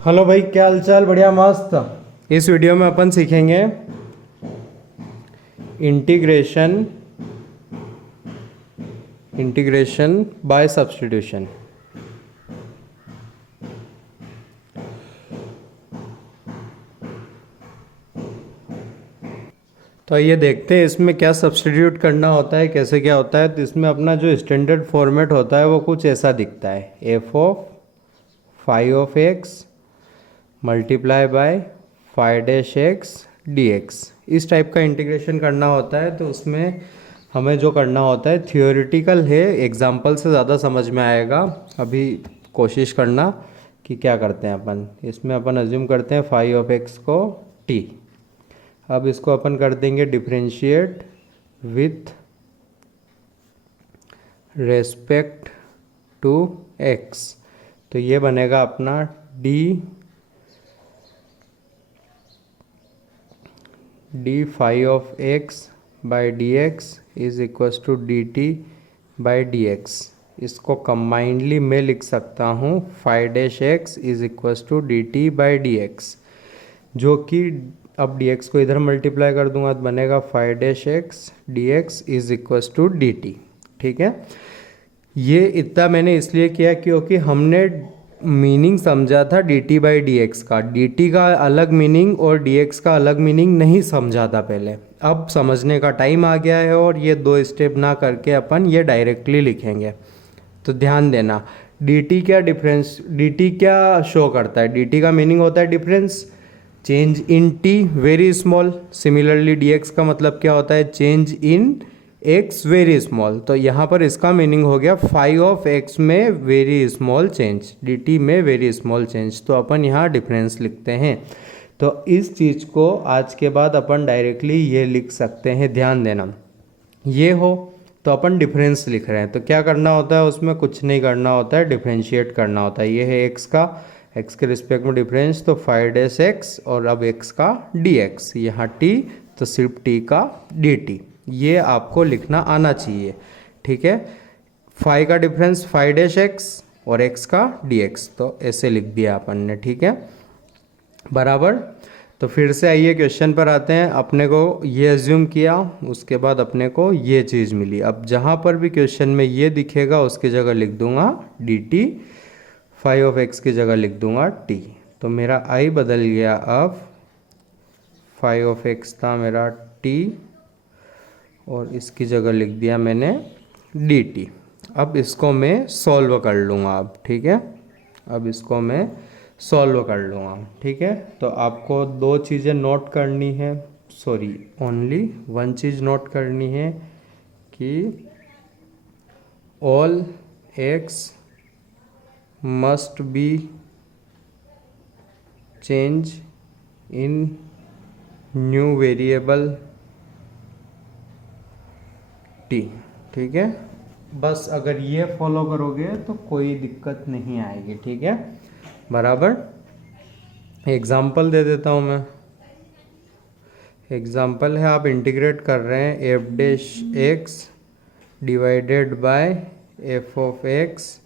Hello भाई, क्या हालचाल? बढ़िया, मस्त। इस वीडियो में अपन सीखेंगे इंटीग्रेशन इंटीग्रेशन बाय सब्स्टिट्यूशन। तो ये देखते हैं इसमें क्या सब्स्टिट्यूट करना होता है, कैसे क्या होता है। तो इसमें अपना जो स्टैंडर्ड फॉर्मेट होता है वो कुछ ऐसा दिखता है, F of five of x multiply by five dash x d x. इस टाइप का इंटीग्रेशन करना होता है। तो उसमें हमें जो करना होता है थियोरेटिकल है, एग्जाम्पल से ज़्यादा समझ में आएगा। अभी कोशिश करना कि क्या करते हैं अपन। इसमें अपन अज्यूम करते हैं फाइव ऑफ एक्स को टी। अब इसको अपन कर देंगे differentiate with respect to x. तो ये बनेगा अपना d five of x by d x is equals to d t by d x. इसको कंबाइंडली मैं लिख सकता हूँ five dash x is equals to d t by d x, जो कि अब डी एक्स को इधर मल्टीप्लाई कर दूंगा तो बनेगा five dash x d x is equals to d t. ठीक है, ये इतना मैंने इसलिए किया क्योंकि हमने मीनिंग समझा था D t by d x का। डी टी का अलग मीनिंग और डी एक्स का अलग मीनिंग नहीं समझा था पहले। अब समझने का टाइम आ गया है और ये दो स्टेप ना करके अपन ये डायरेक्टली लिखेंगे। तो ध्यान देना, डी टी क्या डिफरेंस, डी टी क्या शो करता है? डी टी का मीनिंग होता है difference, change in T very small. Similarly D x का मतलब क्या होता है? Change in x very small. तो यहाँ पर इसका मीनिंग हो गया फाइव ऑफ एक्स में very small change, D T में वेरी स्मॉल चेंज। तो अपन यहाँ डिफरेंस लिखते हैं। तो इस चीज़ को आज के बाद अपन डायरेक्टली ये लिख सकते हैं। ध्यान देना, ये हो तो अपन डिफरेंस लिख रहे हैं। तो क्या करना होता है? उसमें कुछ नहीं करना होता है, डिफरेंशिएट करना होता है। ये है एक्स का, एक्स के रिस्पेक्ट में डिफरेंस, तो फाइव डैश एक्स और अब एक्स का डी एक्स, यहाँ टी तो सिर्फ टी का डी टी। ये आपको लिखना आना चाहिए। ठीक है, फाइव का डिफरेंस फाइव डैश एक्स और एक्स का डी एक्स, तो ऐसे लिख दिया अपन ने। ठीक है, बराबर। तो फिर से आइए क्वेश्चन पर आते हैं। अपने को ये एज्यूम किया, उसके बाद अपने को ये चीज़ मिली। अब जहाँ पर भी क्वेश्चन में ये दिखेगा उसकी जगह लिख दूंगा D T, five of x की जगह लिख दूंगा टी। तो मेरा आई बदल गया, अब फाइव ऑफ एक्स था मेरा टी और इसकी जगह लिख दिया मैंने डी टी। अब इसको मैं सॉल्व कर लूँगा अब। ठीक है, अब इसको मैं सॉल्व कर लूँगा। ठीक है, तो आपको दो चीज़ें नोट करनी है, सॉरी ओनली वन चीज़ नोट करनी है कि all x must be change in new variable T. ठीक है, बस अगर ये फॉलो करोगे तो कोई दिक्कत नहीं आएगी। ठीक है, बराबर। एग्जाम्पल दे देता हूँ मैं। एग्जाम्पल है, आप इंटीग्रेट कर रहे हैं F dash x divided bye F of x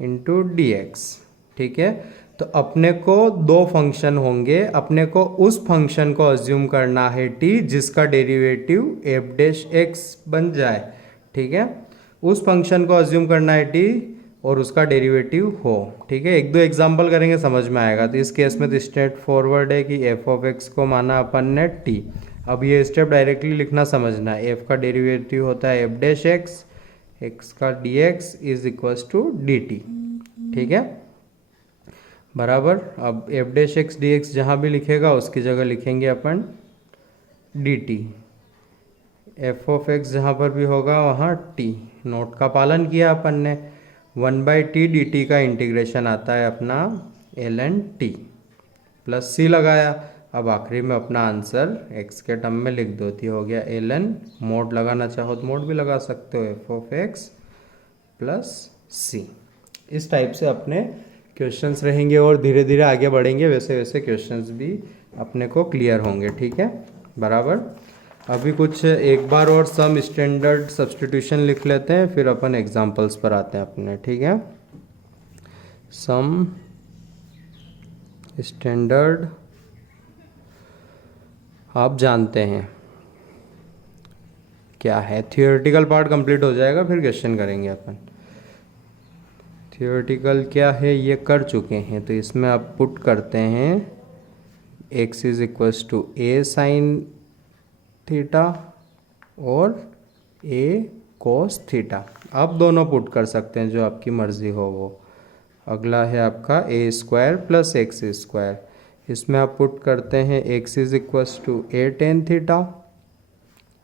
into d x. ठीक है, तो अपने को दो फंक्शन होंगे, अपने को उस फंक्शन को अज्यूम करना है टी जिसका डेरिवेटिव एफ डैश एक्स बन जाए। ठीक है, उस फंक्शन को अज्यूम करना है टी और उसका डेरिवेटिव हो। ठीक है, एक दो एग्जांपल करेंगे समझ में आएगा। तो इस केस में तो स्ट्रेट फॉरवर्ड है कि एफ ऑफ एक्स को माना अपन ने टी। अब ये स्टेप डायरेक्टली लिखना समझना है। एफ का डेरिवेटिव होता है एफ डैश एक्स, एक्स का d x is equals to d t. ठीक है, बराबर। अब f dash x d x जहाँ भी लिखेगा उसकी जगह लिखेंगे अपन d t. F of x जहाँ पर भी होगा वहाँ टी। नोट का पालन किया अपन ने। One by T d T का इंटीग्रेशन आता है अपना एल एन टी प्लस सी लगाया। अब आखिरी में अपना आंसर एक्स के टर्म में लिख दो, थी हो गया एल एन। मोड लगाना चाहो तो मोड भी लगा सकते हो, एफ ऑफ एक्स प्लस सी। इस टाइप से अपने क्वेश्चंस रहेंगे और धीरे धीरे आगे बढ़ेंगे, वैसे वैसे क्वेश्चंस भी अपने को क्लियर होंगे। ठीक है, बराबर। अभी कुछ एक बार और सम स्टैंडर्ड सब्स्टिट्यूशन लिख लेते हैं, फिर अपन एग्जांपल्स पर आते हैं अपने। ठीक है, सम स्टैंडर्ड आप जानते हैं क्या है। थियोरेटिकल पार्ट कंप्लीट हो जाएगा, फिर क्वेश्चन करेंगे अपन। थियोरेटिकल क्या है ये कर चुके हैं, तो इसमें आप पुट करते हैं x is equals to a sine theta और a कोस थीटा। आप दोनों पुट कर सकते हैं, जो आपकी मर्ज़ी हो वो। अगला है आपका a square plus x square. इसमें आप पुट करते हैं x is equals to a tan theta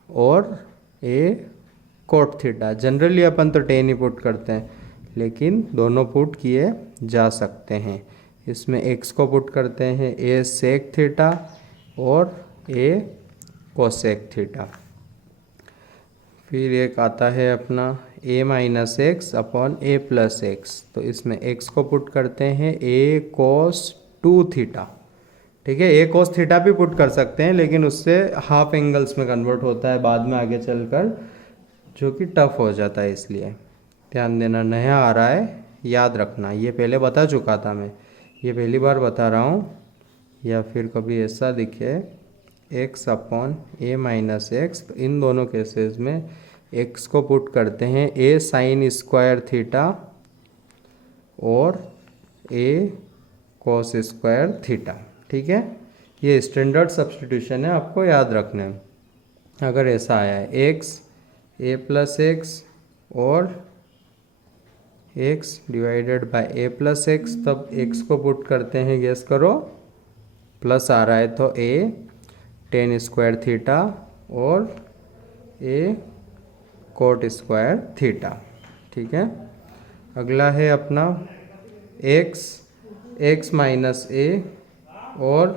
और ए कोट थीटा। जनरली अपन तो टेन ही पुट करते हैं, लेकिन दोनों पुट किए जा सकते हैं। इसमें x को पुट करते हैं ए सेक थीटा और ए कोसेक थीटा। फिर एक आता है अपना a minus x upon A plus x. तो इसमें x को पुट करते हैं a कोस टू थीटा। ठीक है, ए कोस थीटा भी पुट कर सकते हैं, लेकिन उससे हाफ एंगल्स में कन्वर्ट होता है बाद में आगे चलकर, जो कि टफ हो जाता है। इसलिए ध्यान देना, नया आ रहा है, याद रखना। ये पहले बता चुका था मैं, ये पहली बार बता रहा हूँ। या फिर कभी ऐसा दिखे x अपॉन ए माइनस एक्स, तो इन दोनों केसेस में x को पुट करते हैं a साइन स्क्वायर थीटा और a कोस स्क्वायर थीटा। ठीक है, ये स्टैंडर्ड सब्स्टिट्यूशन है, आपको याद रखना है। अगर ऐसा आया है x a प्लस एक्स और x divided bye a plus x, तब x को पुट करते हैं, गेस करो, प्लस आ रहा है तो a टेन स्क्वायर थीटा और a कोट स्क्वायर थीटा। ठीक है, अगला है अपना x माइनस ए और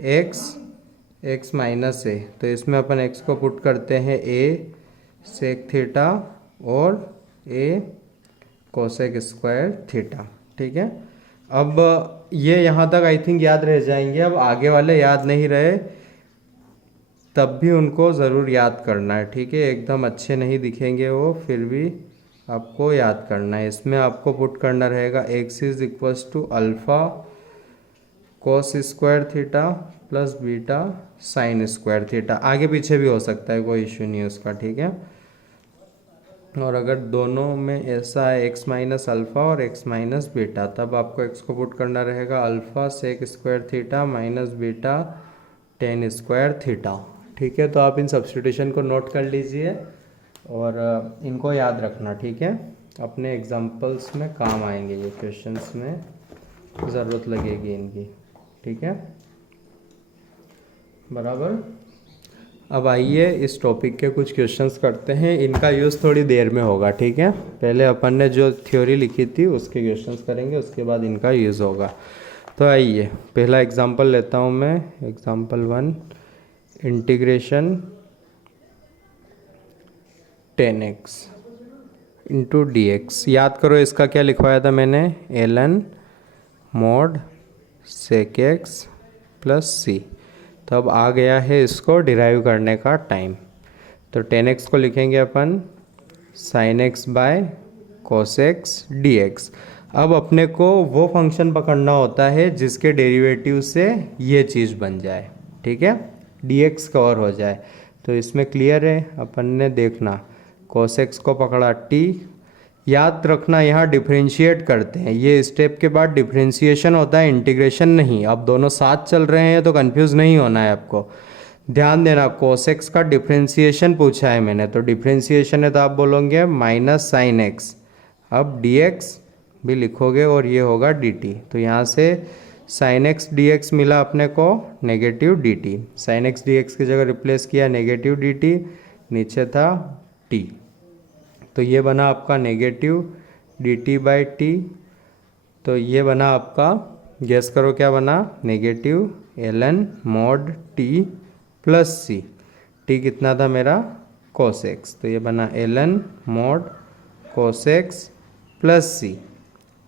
x माइनस ए। तो इसमें अपन x को पुट करते हैं a सेक थीटा और a कोसेक स्क्वायर थीटा। ठीक है, अब ये यहाँ तक आई थिंक याद रह जाएंगे। अब आगे वाले याद नहीं रहे तब भी उनको ज़रूर याद करना है। ठीक है, एकदम अच्छे नहीं दिखेंगे वो, फिर भी आपको याद करना है। इसमें आपको पुट करना रहेगा x is equals to alpha cos square theta plus beta sine square theta. आगे पीछे भी हो सकता है, कोई इश्यू नहीं है उसका। ठीक है, और अगर दोनों में ऐसा है x माइनस अल्फ़ा और x माइनस बीटा, तब आपको x को पुट करना रहेगा alpha sec square theta minus beta tan square theta. ठीक है, तो आप इन सब्स्टिट्यूशन को नोट कर लीजिए और इनको याद रखना। ठीक है, अपने एग्जाम्पल्स में काम आएंगे, ये क्वेश्चंस में ज़रूरत लगेगी इनकी। ठीक है, बराबर। अब आइए इस टॉपिक के कुछ क्वेश्चंस करते हैं, इनका यूज़ थोड़ी देर में होगा। ठीक है, पहले अपन ने जो थ्योरी लिखी थी उसके क्वेश्चंस करेंगे, उसके बाद इनका यूज़ होगा। तो आइए पहला एग्जांपल लेता हूँ मैं, example 1, integration 10x into dx। याद करो इसका क्या लिखवाया था मैंने, ln mod sec x plus c. तो अब आ गया है इसको डिराइव करने का टाइम। तो 10x को लिखेंगे अपन sin x by cos x dx। अब अपने को वो फंक्शन पकड़ना होता है जिसके डेरिवेटिव से ये चीज़ बन जाए। ठीक है, dx कवर हो जाए। तो इसमें क्लियर है, अपन ने देखना cos x को पकड़ा t। याद रखना यहाँ डिफरेंशिएट करते हैं, ये स्टेप के बाद डिफरेंशिएशन होता है, इंटीग्रेशन नहीं। अब दोनों साथ चल रहे हैं तो कंफ्यूज नहीं होना है आपको। ध्यान देना, cos x का डिफरेंशिएशन पूछा है मैंने, तो डिफरेंशिएशन है तो आप बोलोगे माइनस साइन एक्स। अब dx भी लिखोगे और ये होगा dt। तो यहाँ से साइन एक्स डी एक्स मिला अपने को negative d t. Sine x d x की जगह रिप्लेस किया नेगेटिव डी टी, नीचे था t। तो ये बना आपका negative d t by t. तो ये बना आपका, गेस करो क्या बना, negative ln mod t plus c. T कितना था मेरा, cos x। तो ये बना ln mod cos x plus c.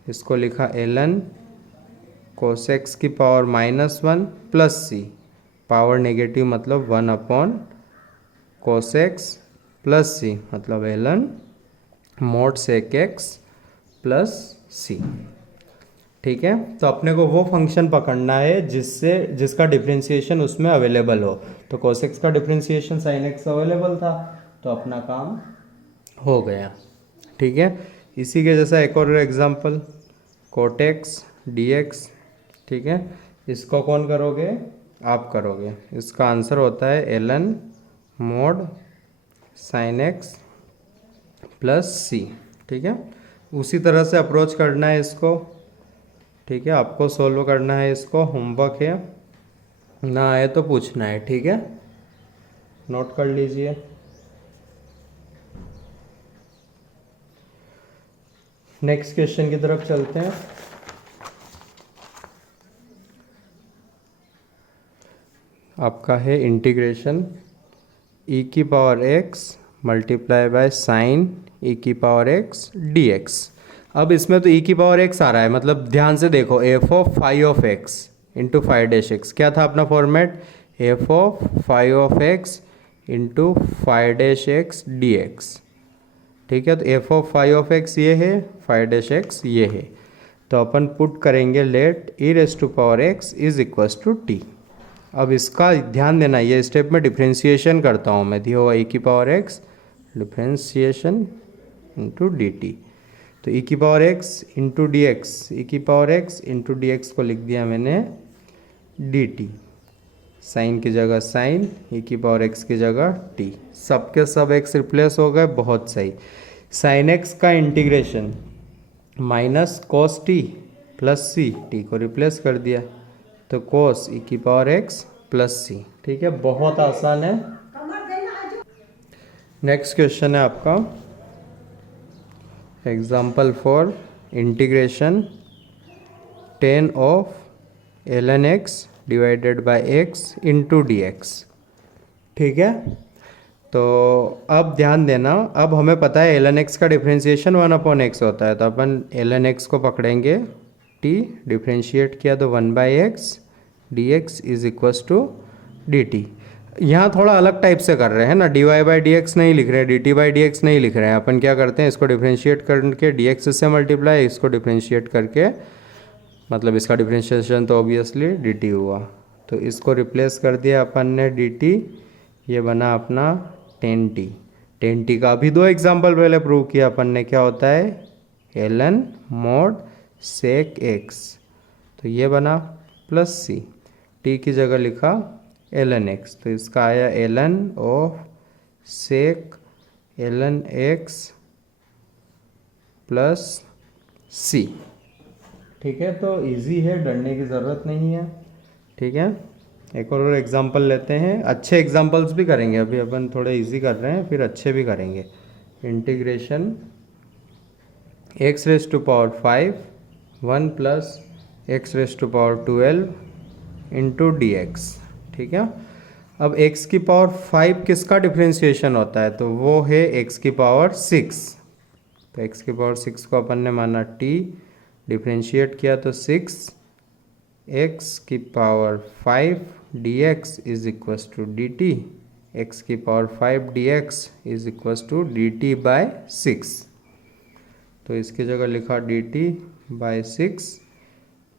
इसको लिखा ln cos x की power -1 plus c. Power negative मतलब 1 upon cos x plus c, मतलब ln mod sec x plus c. ठीक है। तो अपने को वो फंक्शन पकड़ना है जिसका डिफरेंशिएशन उसमें अवेलेबल हो। तो cos x का डिफरेंशिएशन sin x अवेलेबल था, तो अपना काम हो गया। ठीक है। इसी के जैसा एक और एग्जांपल, cot x dx। ठीक है, इसको कौन करोगे? आप करोगे। इसका आंसर होता है ln mod sin x plus c. ठीक है, उसी तरह से अप्रोच करना है इसको। ठीक है, आपको सोल्व करना है इसको, होमवर्क है, ना आए तो पूछना है। ठीक है, नोट कर लीजिए। नेक्स्ट क्वेश्चन की तरफ चलते हैं। आपका है इंटीग्रेशन e की power x multiply by sine e की पावर x dx। अब इसमें तो e की पावर x आ रहा है, मतलब ध्यान से देखो, f of phi of x into phi dash x. क्या था अपना format? f of phi of x into phi dash x d x. ठीक है, तो f of phi of x ये है, फाई डैश एक्स ये है। तो अपन पुट करेंगे let e raise to power x is equals to t. अब इसका ध्यान देना, ये स्टेप में डिफ्रेंशिएशन करता हूँ मैं, दिया हुआ e की power x differentiation into d t. तो e की power x into d x, e की power x into d x को लिख दिया मैंने डी टी। साइन की जगह साइन, e की पावर x की जगह t। सब के सब x रिप्लेस हो गए, बहुत सही। साइन x का integration minus cos t plus c, t को रिप्लेस कर दिया, तो कॉस e की पावर x प्लस सी। ठीक है, बहुत आसान है। नेक्स्ट क्वेश्चन है आपका example for integration tan of ln x divided by x into d x. ठीक है, तो अब ध्यान देना, अब हमें पता है ln x का डिफ्रेंशिएशन 1/x होता है, तो अपन ln x को पकड़ेंगे, t डिफ्रेंशिएट किया तो 1/x dx is equals to dt। यहाँ थोड़ा अलग टाइप से कर रहे हैं ना, dy/dx नहीं लिख रहे हैं, dt/dx नहीं लिख रहे हैं। अपन क्या करते हैं, इसको डिफ्रेंशिएट करके dx से मल्टीप्लाई, इसको डिफ्रेंशिएट करके, मतलब इसका डिफ्रेंशिएशन तो ऑब्वियसली dt हुआ, तो इसको रिप्लेस कर दिया अपन ने dt, ये बना अपना 10t। 10t का अभी दो एग्जाम्पल पहले प्रूव किया अपन ने, क्या होता है ln mod sec x, तो ये बना प्लस सी, t की जगह लिखा ln x, तो इसका आया ln of sec ln x plus c. ठीक है, तो इजी है, डरने की ज़रूरत नहीं है। ठीक है, एक और एग्जांपल लेते हैं, अच्छे एग्जांपल्स भी करेंगे, अभी अपन थोड़े इजी कर रहे हैं, फिर अच्छे भी करेंगे। Integration x raise to power 5 1 plus x raise to power 12 into d x. ठीक है, अब x की पावर 5 किसका डिफ्रेंशिएशन होता है, तो वो है x की पावर 6। तो x की पावर 6 को अपन ने माना t, डिफ्रेंशिएट किया तो 6 x की power 5 dx is equals to dt, x की power 5 dx is equals to dt by 6। तो इसकी जगह लिखा dt बाय 6,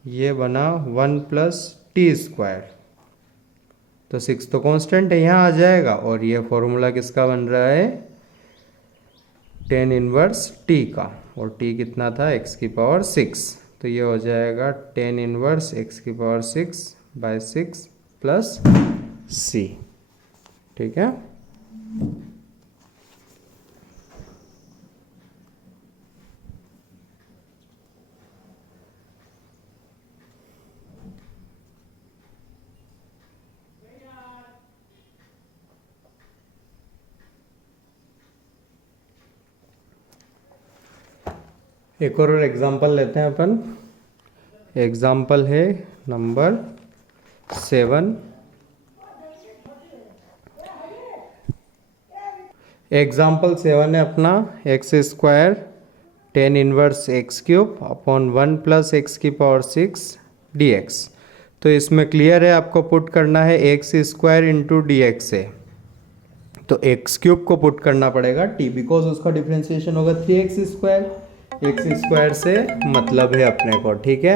ये बना 1 प्लस टी स्क्वायर, तो 6 तो कांस्टेंट है, यहाँ आ जाएगा, और ये फॉर्मूला किसका बन रहा है, tan इनवर्स t का, और t कितना था, x की पावर 6, तो ये हो जाएगा tan इनवर्स x की पावर 6 बाय 6 प्लस c। ठीक है, एक और एग्जांपल लेते हैं अपन। एग्जांपल है नंबर 7। एग्जांपल 7 है अपना x square tan inverse x cube upon 1 plus x की पावर 6 dx। तो इसमें क्लियर है, आपको पुट करना है x square into d x से, तो एक्स क्यूब को पुट करना पड़ेगा t, बिकॉज उसका डिफ्रेंशिएशन होगा 3x स्क्वायर। एक्स स्क्वायर से मतलब है अपने को, ठीक है।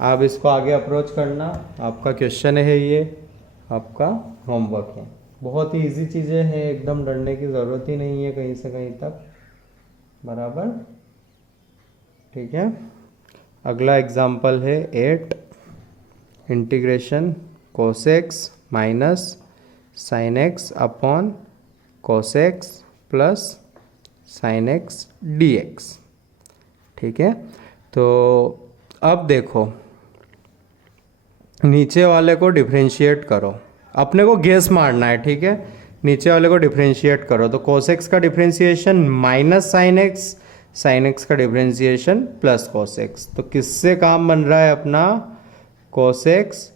आप इसको आगे अप्रोच करना, आपका क्वेश्चन है ये, आपका होमवर्क है। बहुत ही इजी चीज़ें हैं, एकदम डरने की ज़रूरत ही नहीं है कहीं से कहीं तक, बराबर, ठीक है। अगला एग्जाम्पल है 8 integration cos x minus sine x upon cos x plus sine x d x, ठीक है। तो अब देखो, नीचे वाले को डिफरेंशिएट करो, अपने को गेस मारना है, ठीक है। नीचे वाले को डिफरेंशिएट करो तो cos x का डिफरेंशिएशन माइनस साइन एक्स का डिफरेंशिएशन प्लस cos x, तो किससे काम बन रहा है अपना, cos x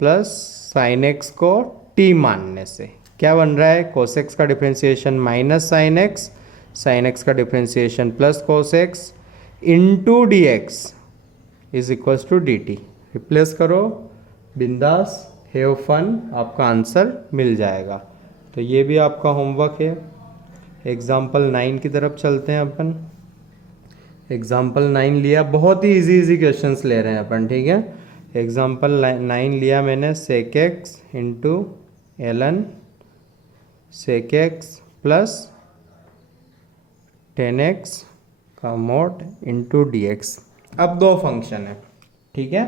plus sine x को t मानने से क्या बन रहा है, cos x का डिफरेंशिएशन माइनस साइन एक्स का differentiation plus cos x into d x is equals to d t. Replace करो, बिंदास, हैव फन, आपका आंसर मिल जाएगा। तो ये भी आपका होमवर्क है। एग्जाम्पल 9 की तरफ चलते हैं अपन। एग्जाम्पल 9 लिया, बहुत ही इजी क्वेश्चंस ले रहे हैं अपन, ठीक है। एग्जाम्पल 9 लिया मैंने, sec x into L N sec x plus 10x का मोड इंटू डी एक्स। अब दो फंक्शन है, ठीक है।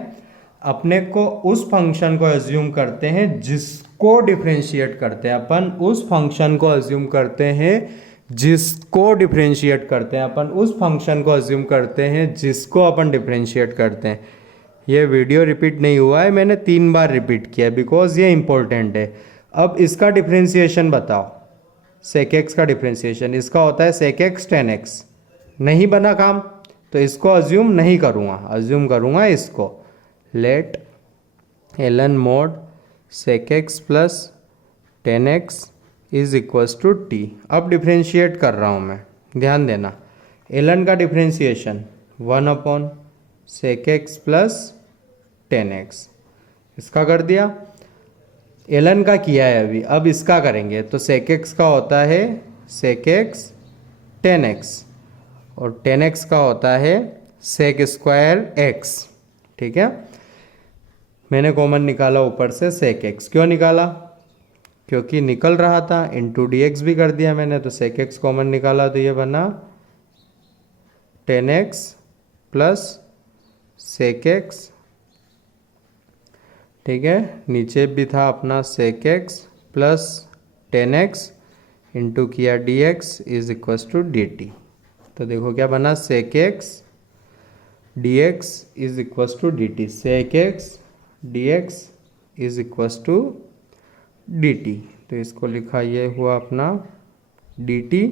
अपने को उस फंक्शन को एज्यूम करते हैं जिसको डिफरेंशिएट करते हैं अपन, उस फंक्शन को एज्यूम करते हैं जिसको डिफरेंशिएट करते हैं अपन, उस फंक्शन को एज्यूम करते हैं जिसको अपन डिफरेंशिएट करते हैं। ये वीडियो रिपीट नहीं हुआ है, मैंने 3 बार रिपीट किया बिकॉज ये इंपॉर्टेंट है। अब इसका डिफरेंशिएशन बताओ, सेक एक्स का डिफरेंशिएशन इसका होता है सेक एक्स 10x, नहीं बना काम तो इसको अज्यूम नहीं करूँगा, अज्यूम करूँगा इसको, let L N mod sec x plus 10x is equals to t. अब डिफरेंशिएट कर रहा हूँ मैं, ध्यान देना, एलन का differentiation 1 upon sec x plus 10x, इसका कर दिया, एलन का किया है अभी, अब इसका करेंगे तो सेक एक्स का होता है सेक एक्स 10x और 10x का होता है सेक स्क्वायर x, ठीक है। मैंने कॉमन निकाला ऊपर से सेक एक्स, क्यों निकाला, क्योंकि निकल रहा था, इंटू डी एक्स भी कर दिया मैंने, तो सेक एक्स कॉमन निकाला तो ये बना 10x प्लस सेक एक्स, ठीक है। नीचे भी था अपना sec x plus 10x into किया d x is equals to d t. तो देखो क्या बना, sec x d x is equals to d t, sec x d x is equals to d t. तो इसको लिखा ये हुआ अपना d t,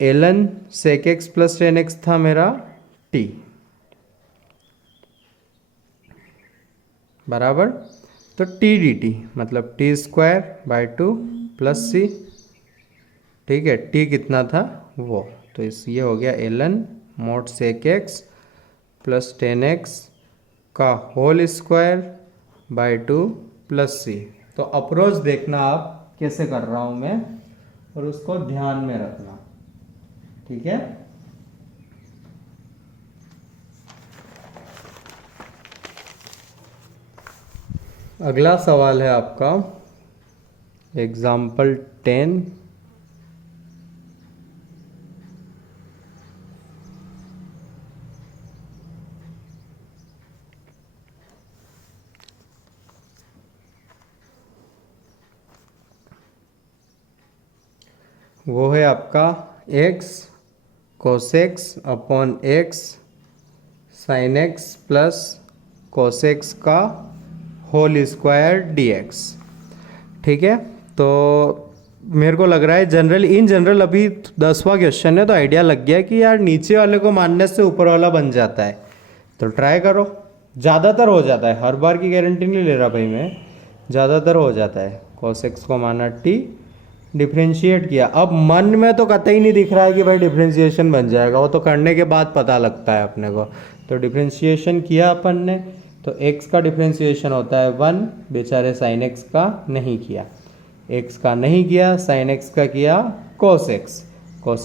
ln sec x plus 10x था मेरा टी, बराबर। तो टी डी टी मतलब t square by 2 plus c, ठीक है। टी कितना था वो, तो ये हो गया L N mod sec x plus 10x का whole square by 2 plus c. तो अप्रोच देखना आप कैसे कर रहा हूँ मैं, और उसको ध्यान में रखना, ठीक है। अगला सवाल है आपका एग्जाम्पल 10। वो है आपका x cos x upon x sin x plus cos x का होल स्क्वायर dx, ठीक है। तो मेरे को लग रहा है इन जनरल अभी 10वां क्वेश्चन है, तो आइडिया लग गया कि यार नीचे वाले को मानने से ऊपर वाला बन जाता है, तो ट्राई करो। ज़्यादातर हो जाता है, हर बार की गारंटी नहीं ले रहा भाई मैं, ज़्यादातर हो जाता है। cos x को माना t, डिफ्रेंशिएट किया, अब मन में तो कतई नहीं दिख रहा है कि भाई डिफ्रेंशिएशन बन जाएगा, वो तो करने के बाद पता लगता है अपने को। तो डिफ्रेंशिएशन किया अपन ने, तो x का डिफ्रेंशिएशन होता है 1, बेचारे साइन x का नहीं किया, x का नहीं किया, साइन x का किया cos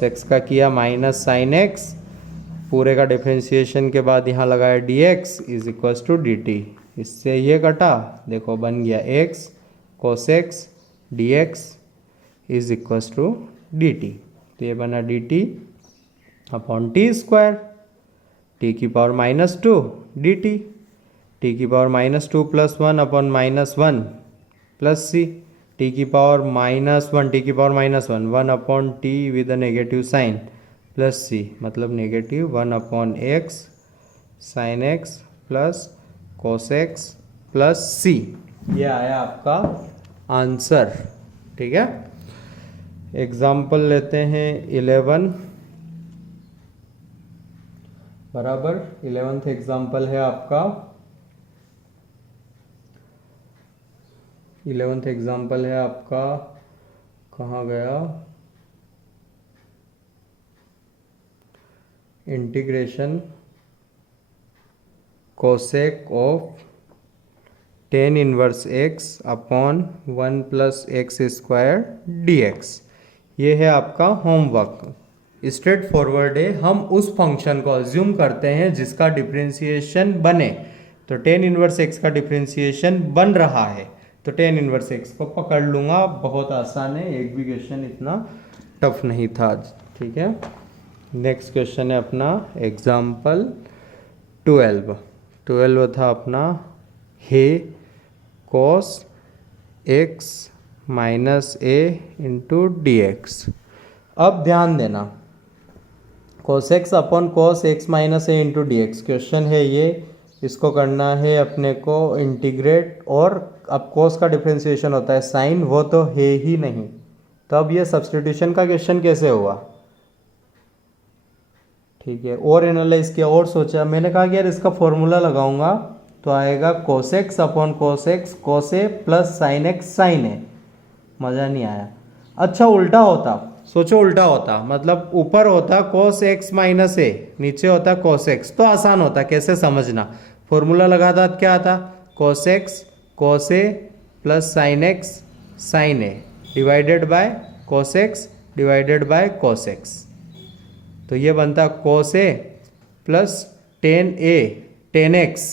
x का किया माइनस साइन x पूरे का डिफरेंशिएशन के बाद यहाँ लगाया dx is equals to dt। इससे ये कटा, देखो बन गया x cos x dx is equals to dt। तो ये बना dt upon t square t की पावर -2 dt, टी की power -2 plus 1 upon -1 plus c, t की पावर -1 टी की power -1 1 upon t with a negative sign plus c, मतलब negative 1 upon x sine x plus cos x plus c. ये आया आपका answer. ठीक है, example लेते हैं 11 बराबर 11th एग्जाम्पल है आपका 11th एग्जाम्पल है आपका, कहाँ गया, integration cosec of tan inverse x upon 1 plus x square dx। ये है आपका होमवर्क। स्ट्रेट फॉरवर्ड है, हम उस फंक्शन को अज्यूम करते हैं जिसका डिफरेंशिएशन बने। तो tan इनवर्स x का डिफरेंशिएशन बन रहा है, तो tan इनवर्स x को पकड़ लूँगा। बहुत आसान है, एक भी क्वेश्चन इतना टफ नहीं था। ठीक है, नेक्स्ट क्वेश्चन है अपना एग्जाम्पल 12 था अपना, हे cos x minus a into d x. अब ध्यान देना, cos x upon cos x minus a into d x question है ये, इसको करना है अपने को इंटीग्रेट, और अब cos का डिफरेंशिएशन होता है साइन, वो तो है ही नहीं। तो अब ये सब्सटीट्यूशन का क्वेश्चन कैसे हुआ? ठीक है, और एनालाइज किया और सोचा, मैंने कहा कि यार इसका फॉर्मूला लगाऊंगा तो आएगा cos x upon cos x cos a plus sine x sine a. मज़ा नहीं आया। अच्छा उल्टा होता, सोचो उल्टा होता, मतलब ऊपर होता cos x माइनस ए, नीचे होता cos x, तो आसान होता। कैसे समझना, फॉर्मूला लगाता क्या आता, cos x cos a plus sine x sine a divided by cos x divided by cos x। तो ये बनता cos a plus tan x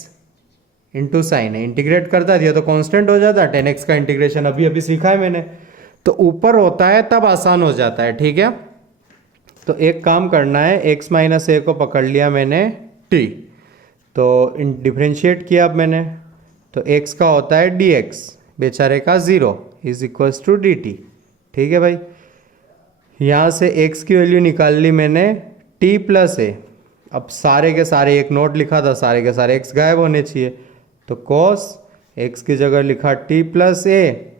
into sine a, integrate करता दिया तो कांस्टेंट हो जाता। tan x का इंटीग्रेशन अभी अभी सीखा है मैंने, तो ऊपर होता है तब आसान हो जाता है। ठीक है, तो एक काम करना है, x माइनस ए को पकड़ लिया मैंने t, तो डिफ्रेंशिएट किया अब मैंने, तो x का होता है dx, बेचारे का 0 इज इक्वल्स टू dt। ठीक है भाई, यहाँ से x की वैल्यू निकाल ली मैंने t प्लस ए। अब सारे के सारे, एक नोट लिखा था, सारे के सारे x गायब होने चाहिए, तो cos x की जगह लिखा t प्लस ए,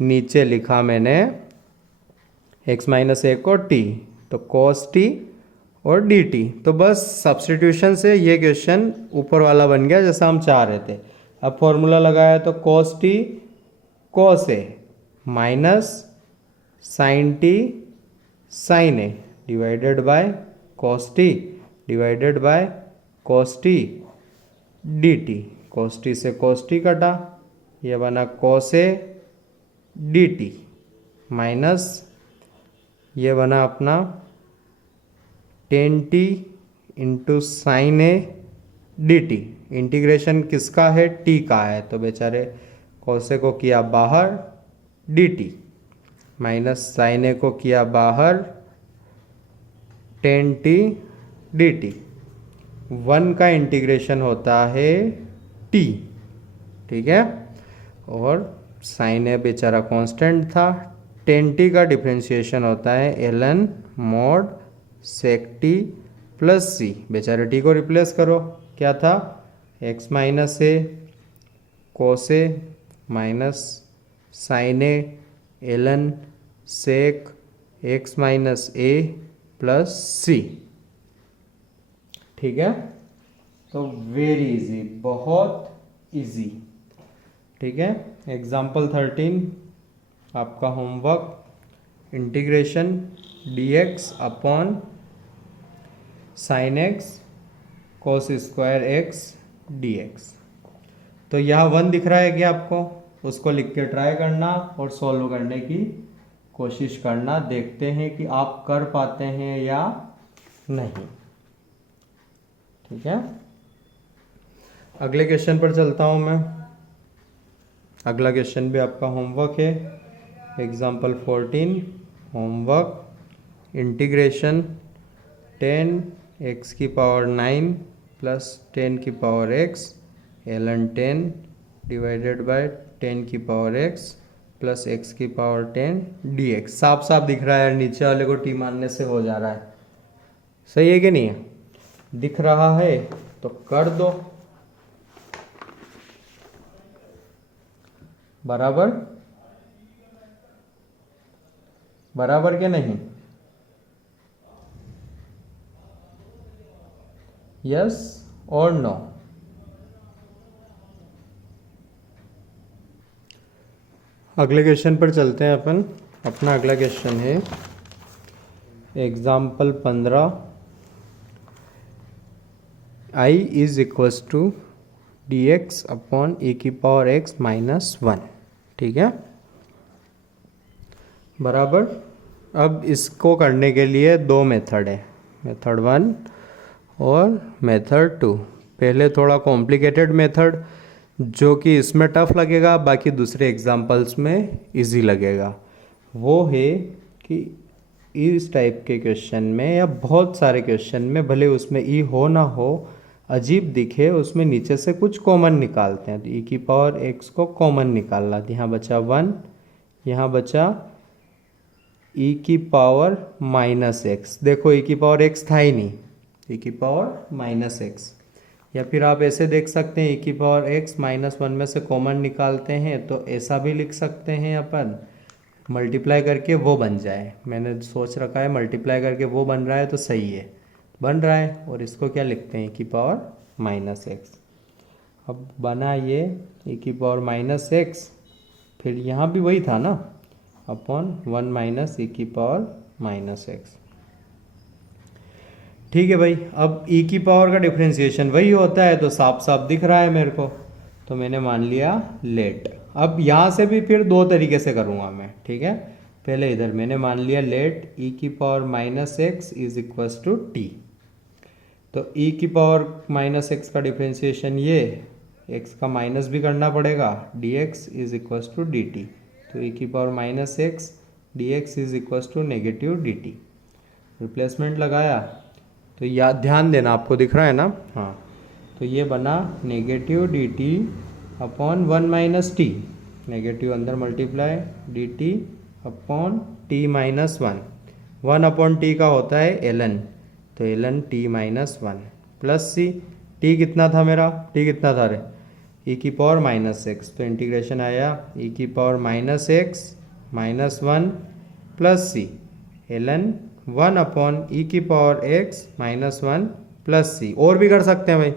नीचे लिखा मैंने x माइनस ए को t, तो cos t और dt। तो बस सब्स्टिट्यूशन से ये क्वेश्चन ऊपर वाला बन गया जैसा हम चाह रहे थे। अब फॉर्मूला लगाया तो cos t cos a minus sine t साइन a divided by cos t divided by cos t dt। cos t से cos t कटा, ये बना cos a dt माइनस ये बना अपना tan t इंटू साइन ए dt। इंटीग्रेशन किसका है, t का है, तो बेचारे cos a को किया बाहर dt माइनस साइन ए को किया बाहर tan t dt। 1 का इंटीग्रेशन होता है t। ठीक है, और साइन ए बेचारा कांस्टेंट था, tan t का डिफरेंशिएशन होता है ln mod sec t plus c. बेचारे t को रिप्लेस करो, क्या था x minus a cos a minus sine a ln sec x minus a plus c. ठीक है, तो वेरी इजी, बहुत इजी। ठीक है, एग्जाम्पल 13 आपका homework, integration dx upon sine x cos square x dx। तो यहाँ 1 दिख रहा है क्या आपको, उसको लिख के ट्राई करना और सॉल्व करने की कोशिश करना। देखते हैं कि आप कर पाते हैं या नहीं। ठीक है। अगले क्वेश्चन पर चलता हूँ मैं। अगला क्वेश्चन भी आपका होमवर्क है। Example 14 homework. इंटीग्रेशन 10 x की पावर 9 प्लस 10 की power x ln 10 divided by 10 की पावर x प्लस x की पावर 10 dx। साफ साफ दिख रहा है, नीचे वाले को t मानने से हो जा रहा है। सही है कि नहीं है? दिख रहा है तो कर दो। बराबर बराबर के नहीं? यस और नो? अगले क्वेश्चन पर चलते हैं अपन। अपना अगला क्वेश्चन है example 15। I is equals to dx upon a की पावर x माइनस 1। ठीक है, बराबर। अब इसको करने के लिए दो मेथड है, मेथड 1 और मेथड 2। पहले थोड़ा कॉम्प्लिकेटेड मेथड जो कि इसमें टफ लगेगा, बाकी दूसरे एग्जाम्पल्स में इजी लगेगा, वो है कि इस टाइप के क्वेश्चन में या बहुत सारे क्वेश्चन में, भले उसमें ई हो ना हो, अजीब दिखे, उसमें नीचे से कुछ कॉमन निकालते हैं। तो ई की पावर एक्स को कॉमन निकालना, यहाँ बचा 1, यहाँ बचा ई की पावर माइनस एक्स। देखो ई की पावर एक्स था ही नहीं, ई की पावर माइनस एक्स। या फिर आप ऐसे देख सकते हैं, ई की पावर एक्स माइनस 1 में से कॉमन निकालते हैं तो ऐसा भी लिख सकते हैं अपन, मल्टीप्लाई करके वो बन जाए। मैंने सोच रखा है मल्टीप्लाई करके वो बन रहा है तो सही है, बन रहा है। और इसको क्या लिखते हैं, ई की पावर माइनस एक्स। अब बना ये ई की पावर माइनस एक्स, फिर यहाँ भी वही था ना, अपॉन 1 माइनस ई की पावर माइनस एक्स। ठीक है भाई। अब ई की पावर का डिफ्रेंसिएशन वही होता है तो साफ साफ दिख रहा है मेरे को, तो मैंने मान लिया लेट। अब यहाँ से भी फिर दो तरीके से करूँगा मैं। ठीक है, पहले इधर मैंने मान लिया लेट ई की power minus x is equals to t. तो ई की पावर माइनस एक्स का डिफ्रेंसिएशन ये, एक्स का माइनस भी करना पड़ेगा, d x is equals to d t. तो ई की power minus x d x is equals to negative d t. Replacement लगाया तो याद ध्यान देना, आपको दिख रहा है ना? हाँ, तो ये बना negative d t upon 1 minus t, negative अंदर multiply d t upon t minus 1। 1 upon t का होता है एलन, तो ln t minus 1 plus c. T कितना था मेरा, टी कितना था रे, ई की पावर माइनस एक्स। तो इंटीग्रेशन आया ई की power minus x minus 1 plus c ln 1 upon e की पावर एक्स माइनस 1 प्लस सी। और भी कर सकते हैं भाई।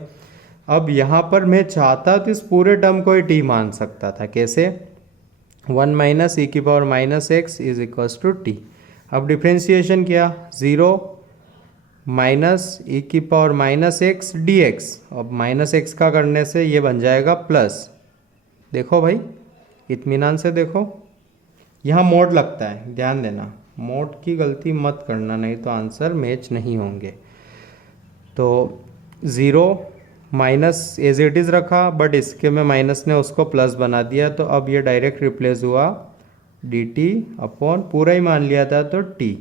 अब यहाँ पर मैं चाहता तो इस पूरे टर्म को ही टी मान सकता था। कैसे? 1 माइनस ई की power minus x is equals to t. अब डिफ्रेंसिएशन किया, 0 माइनस ई की power minus x d x. अब माइनस एक्स का करने से ये बन जाएगा प्लस। देखो भाई, इत्मीनान से देखो, यहाँ मोड लगता है, ध्यान देना, मोड की गलती मत करना, नहीं तो आंसर मैच नहीं होंगे। तो 0 माइनस एज इट इज़ रखा, बट इसके में माइनस ने उसको प्लस बना दिया, तो अब ये डायरेक्ट रिप्लेस हुआ डी टी अपॉन, पूरा ही मान लिया था तो टी।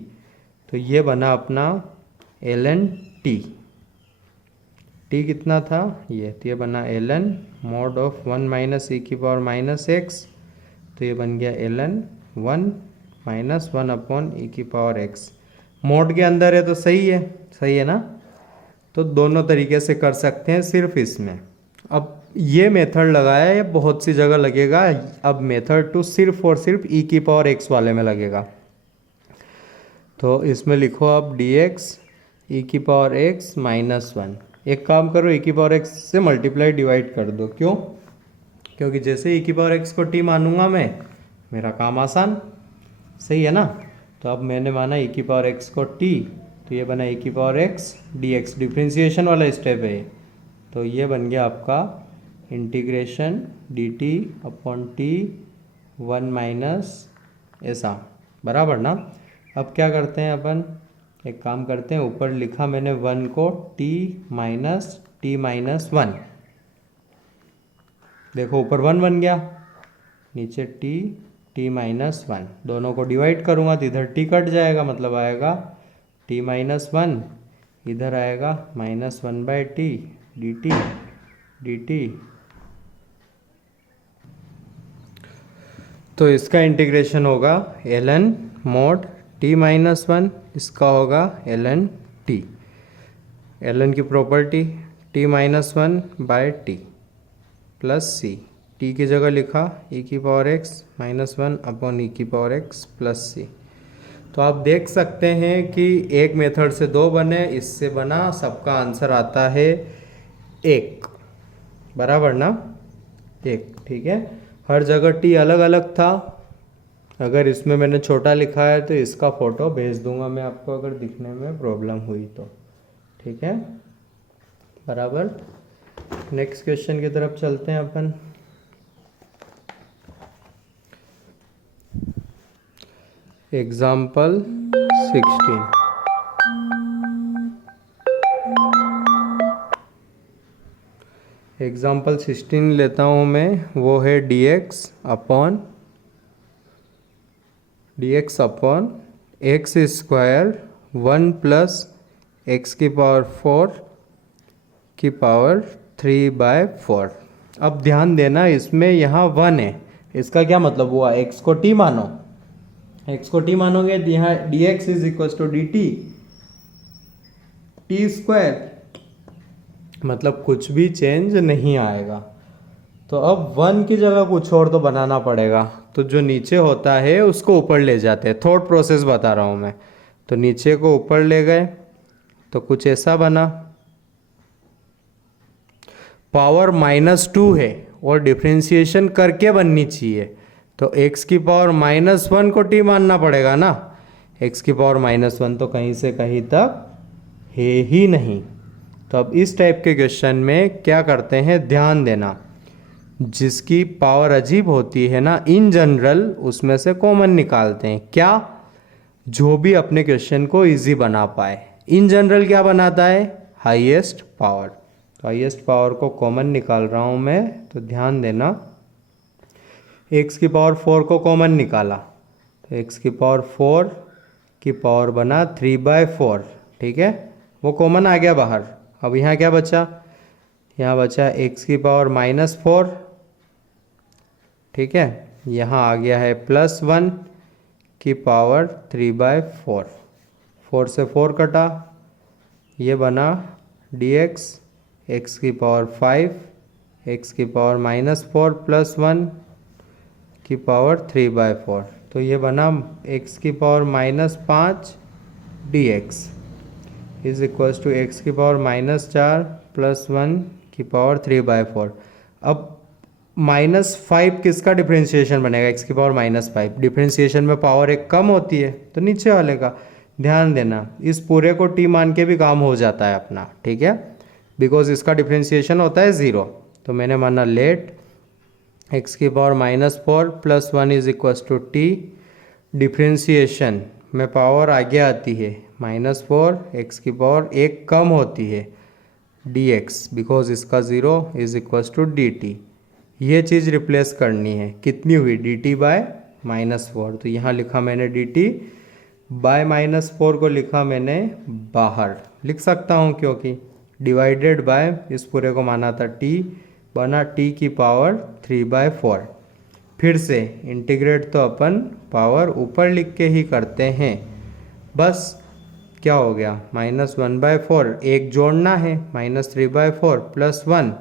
तो ये बना अपना एल एन टी। टी कितना था ये, तो ये बना l n mod of 1 minus e की पावर माइनस एक्स। तो ये बन गया l n 1 minus 1 upon e की पावर एक्स। मोड के अंदर है तो सही है, सही है ना? तो दोनों तरीके से कर सकते हैं सिर्फ इसमें। अब ये मेथड लगाया, ये बहुत सी जगह लगेगा। अब मेथड 2 सिर्फ और सिर्फ ई की पावर एक्स वाले में लगेगा। तो इसमें लिखो अब डी एक्स ई की पावर एक्स माइनस 1। एक काम करो, ई की पावर एक्स से मल्टीप्लाई डिवाइड कर दो। क्यों? क्योंकि जैसे ई की पावर एक्स को टी मानूंगा मैं, मेरा काम आसान। सही है ना? तो अब मैंने माना ई की पावर एक्स को टी, तो ये बना ई की power x d x. Differentiation वाला स्टेप है। तो ये बन गया आपका integration D t upon T 1 minus ऐसा, बराबर ना? अब क्या करते हैं अपन, एक काम करते हैं, ऊपर लिखा मैंने 1 को T minus T minus one. देखो ऊपर 1 बन गया, नीचे टी माइनस वन। दोनों को डिवाइड करूँगा तो इधर टी कट जाएगा, मतलब आएगा टी माइनस वन, इधर आएगा -1/t dt। तो इसका इंटीग्रेशन होगा ln mod t minus one, इसका होगा ln t। ln की property t minus one by t plus c. T की जगह लिखा e की power x minus one upon e की पावर x प्लस सी। तो आप देख सकते हैं कि एक मेथड से 2 बने, इससे बना, सबका आंसर आता है 1, बराबर ना, 1। ठीक है, हर जगह टी अलग अलग था। अगर इसमें मैंने छोटा लिखा है तो इसका फ़ोटो भेज दूंगा मैं आपको, अगर दिखने में प्रॉब्लम हुई तो। ठीक है, बराबर। नेक्स्ट क्वेश्चन की तरफ चलते हैं अपन। एग्जाम्पल 16। एग्जाम्पल 16 लेता हूँ मैं, वो है dx upon x square 1 plus x की पावर 4 की पावर 3/4। अब ध्यान देना, इसमें यहाँ 1 है, इसका क्या मतलब हुआ, x को t मानो, x को t मानोगे तो यहाँ dx is equal to dt t square, मतलब कुछ भी चेंज नहीं आएगा। तो अब 1 की जगह कुछ और तो बनाना पड़ेगा, तो जो नीचे होता है उसको ऊपर ले जाते हैं, थॉट प्रोसेस बता रहा हूँ मैं। तो नीचे को ऊपर ले गए तो कुछ ऐसा बना, पावर -2 है और डिफरेंशिएशन करके बननी चाहिए, तो x की पावर -1 को t मानना पड़ेगा ना। x की पावर -1 तो कहीं से कहीं तक है ही नहीं। तो अब इस टाइप के क्वेश्चन में क्या करते हैं, ध्यान देना, जिसकी पावर अजीब होती है ना, इन जनरल उसमें से कॉमन निकालते हैं। क्या, जो भी अपने क्वेश्चन को इजी बना पाए। इन जनरल क्या बनाता है, हाईएस्ट पावर। तो हाईएस्ट पावर को कॉमन निकाल रहा हूं मैं, तो ध्यान देना, x की पावर 4 को कॉमन निकाला तो x की पावर 4 की पावर बना 3/4। ठीक है, वो कॉमन आ गया बाहर। अब यहाँ क्या बचा, यहाँ बचा x की पावर -4। ठीक है, यहाँ आ गया है +1 की पावर 3/4। 4 से 4 कटा, ये बना dx x की पावर 5 x की पावर -4 प्लस 1 की पावर 3/4। तो ये बना x की power -5 dx is equal to x की पावर -4 प्लस 1 की पावर 3/4। अब -5 किसका डिफरेंशिएशन बनेगा, x की पावर -5। डिफरेंशिएशन में पावर एक कम होती है, तो नीचे वाले का। ध्यान देना, इस पूरे को t मान के भी काम हो जाता है अपना। ठीक है, बिकॉज इसका डिफरेंशिएशन होता है 0। तो मैंने माना लेट x की पावर -4 प्लस 1 is equal to t। Differentiation में पावर आगे आती है -4, x की पावर एक कम होती है dx, बिकॉज इसका 0 इज इक्वल टू dt। ये चीज़ रिप्लेस करनी है, कितनी हुई, dt बाय -4। तो यहाँ लिखा मैंने dt बाय -4 को लिखा मैंने बाहर, लिख सकता हूँ क्योंकि डिवाइडेड बाय, इस पूरे को माना था t, बना t की पावर 3/4। फिर से इंटीग्रेट तो अपन पावर ऊपर लिख के ही करते हैं। बस क्या हो गया, -1/4, एक जोड़ना है, -3/4 प्लस 1,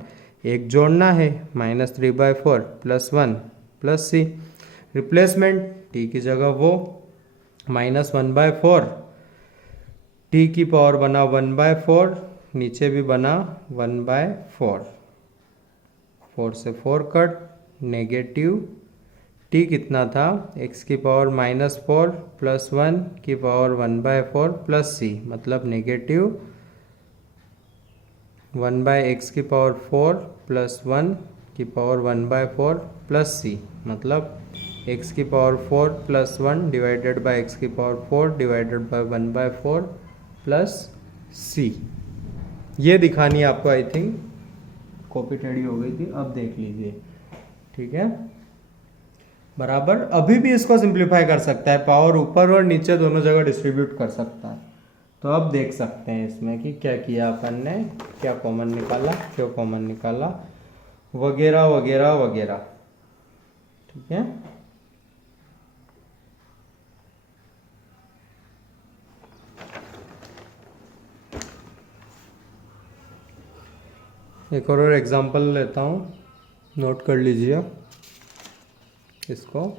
एक जोड़ना है, -3/4 plus 1 plus c। Replacement, t की जगह वो -1/4, t की पावर बना 1/4, नीचे भी बना 1/4। 4 से 4 कट, नेगेटिव t कितना था, x की पावर -4 प्लस 1 की पावर 1/4 प्लस c, मतलब नेगेटिव 1/x की पावर 4 प्लस 1 की पावर 1/4 प्लस c, मतलब x की पावर 4 प्लस 1 डिवाइडेड बाय x की power 4 divided by 1/4 plus c। ये दिखानी है आपको, आई थिंक कॉपी टेढ़ी हो गई थी, अब देख लीजिए। ठीक है, बराबर। अभी भी इसको सिंप्लीफाई कर सकता है, पावर ऊपर और नीचे दोनों जगह डिस्ट्रीब्यूट कर सकता है। तो अब देख सकते हैं इसमें कि क्या किया अपन ने, क्या कॉमन निकाला, क्यों कॉमन निकाला, वगैरह वगैरह वगैरह। ठीक है, एक और एग्जांपल लेता हूँ, नोट कर लीजिए इसको।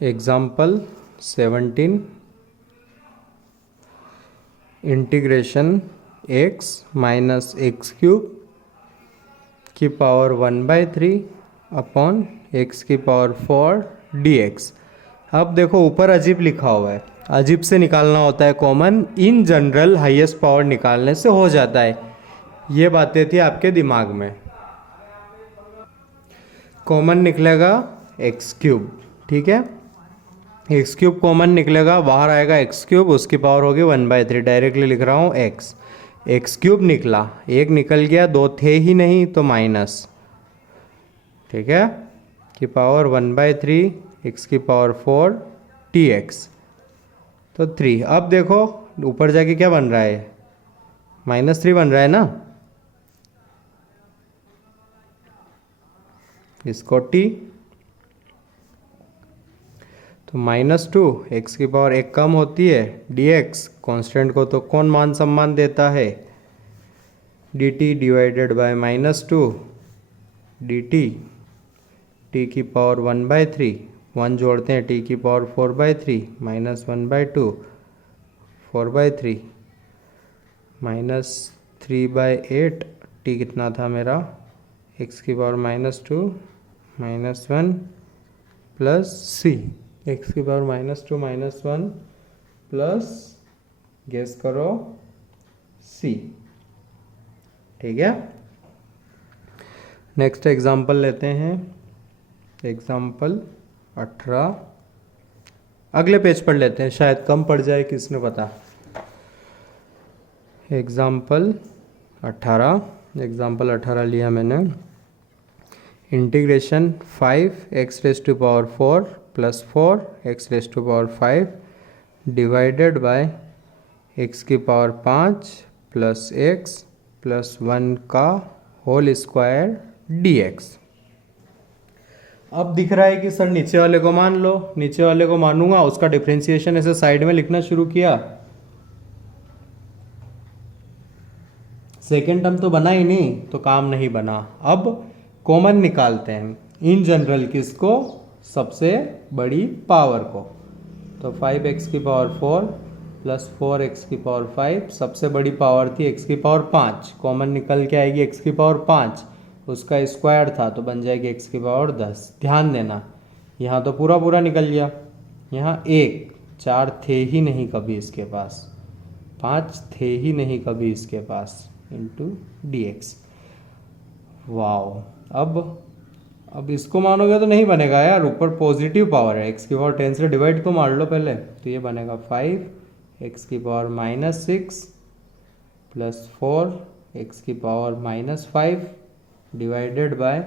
Example 17, integration x minus x cube की पावर 1/3 अपॉन एक्स की पावर 4 dx। अब देखो ऊपर अजीब लिखा हुआ है, अजीब से निकालना होता है common, in general highest power निकालने से हो जाता है। ये बातें थी आपके दिमाग में। कॉमन निकलेगा एक्स क्यूब, ठीक है, एक्स क्यूब कॉमन निकलेगा, बाहर आएगा एक्स क्यूब, उसकी पावर होगी 1/3, डायरेक्टली लिख रहा हूँ एक्स। एक्स क्यूब निकला, एक निकल गया, दो थे ही नहीं तो माइनस, ठीक है, की पावर 1/3 एक्स की पावर 4 dx, तो 3। अब देखो ऊपर जाके क्या बन रहा है, -3 बन रहा है ना, इसको t, तो -2 एक्स की पावर 1 कम होती है, dx कांस्टेंट को तो कौन मान सम्मान देता है, dt divided by -2 dt, t की पावर 1/3, 1 जोड़ते हैं, t की पावर 4/3 -1/2 4/3 -3/8, t कितना था मेरा, x की पावर -2 -1 प्लस c, एक्स की पावर -2 -1 प्लस, गेस करो, c। ठीक है, नेक्स्ट एग्जांपल लेते हैं, एग्जांपल 18, अगले पेज पर लेते हैं, शायद कम पड़ जाए, किसने पता। एग्जांपल 18, एग्जांपल 18 लिया मैंने, integration 5x⁴ plus 4x⁵ divided by x की पावर 5 प्लस x प्लस 1 का होल स्क्वायर dx। अब दिख रहा है कि सर नीचे वाले को मान लो, नीचे वाले को मानूंगा, उसका डिफरेंशिएशन ऐसे साइड में लिखना शुरू किया, सेकेंड टर्म तो बना ही नहीं, तो काम नहीं बना। अब कॉमन निकालते हैं, इन जनरल किसको, सबसे बड़ी पावर को, तो 5x की पावर 4 प्लस 4x की पावर 5, सबसे बड़ी पावर थी x की पावर 5, कॉमन निकल के आएगी x की पावर 5, उसका स्क्वायर था तो बन जाएगी x की पावर 10। ध्यान देना, यहाँ तो पूरा पूरा निकल गया, यहाँ 4 थे ही नहीं कभी इसके पास, 5 थे ही नहीं कभी इसके पास, इंटू dx। वाओ, अब इसको मानोगे तो नहीं बनेगा यार, ऊपर पॉजिटिव पावर है, x की पावर 10 से डिवाइड तो मार लो पहले, तो ये बनेगा 5x की पावर -6 प्लस 4x की power -5 divided by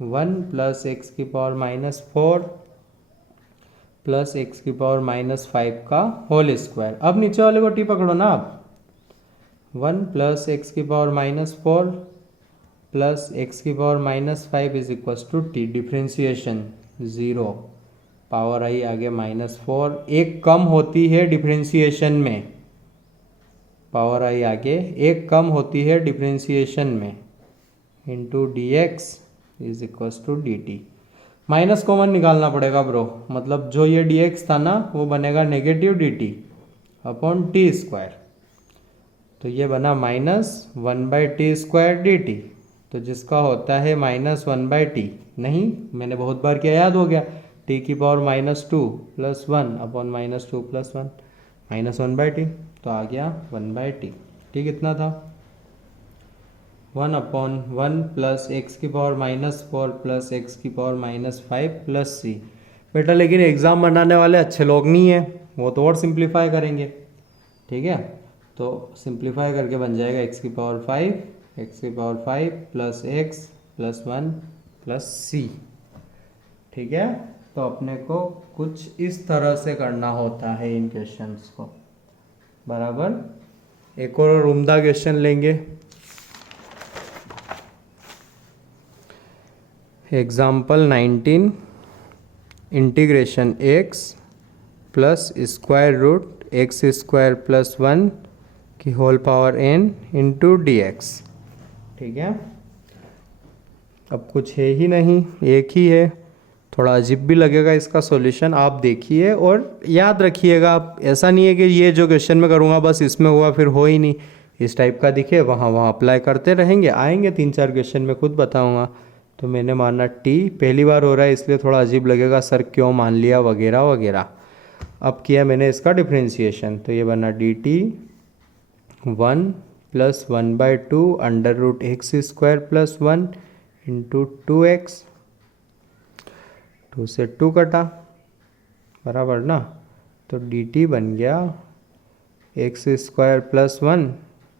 1 plus x की पावर -4 प्लस x की पावर -5 का होल स्क्वायर। अब नीचे वाले को t पकड़ो ना आप, 1 प्लस x की पावर -4 प्लस एक्स की power -5 is equal to t, differentiation 0, power आई आगे -4, एक कम होती है डिफ्रेंसिएशन में, पावर आई आगे एक कम होती है डिफ्रेंसिएशन में, into dx is equal to dt। Minus common निकालना पड़ेगा ब्रो, मतलब जो ये dx था ना वो बनेगा negative dt upon t square, तो ये बना -1/t² dt, तो जिसका होता है -1/t, नहीं मैंने बहुत बार किया, याद हो गया, t की power -2 plus 1 upon -2 plus 1 -1/t, तो आ गया 1/t। t कितना था, 1/1 प्लस x की पावर -4 प्लस x की पावर -5 प्लस c, बेटा लेकिन एग्ज़ाम बनाने वाले अच्छे लोग नहीं हैं, वो तो और सिंप्लीफाई करेंगे। ठीक है, तो सिंप्लीफाई करके बन जाएगा एक्स की power 5 plus x plus 1 plus c. ठीक है, तो अपने को कुछ इस तरह से करना होता है इन क्वेश्चंस को। बराबर, एक और उम्दा क्वेश्चन लेंगे। Example 19, integration x plus square root x square plus 1 की whole power n into d x. ठीक है, अब कुछ है ही नहीं, एक ही है, थोड़ा अजीब भी लगेगा इसका सॉल्यूशन। आप देखिए और याद रखिएगा, आप ऐसा नहीं है कि ये जो क्वेश्चन में करूँगा बस इसमें हुआ फिर हो ही नहीं। इस टाइप का दिखे वहाँ अप्लाई करते रहेंगे, आएंगे 3-4 क्वेश्चन में खुद बताऊँगा। तो मैंने माना टी, पहली बार हो रहा है इसलिए थोड़ा अजीब लगेगा, सर क्यों मान लिया वगैरह वगैरह। अब किया मैंने इसका डिफ्रेंशिएशन, तो ये बना d t 1 plus 1/2 under root x square plus 1 into 2x, 2 से 2 कटा, बराबर ना। तो डी टी बन गया x square plus 1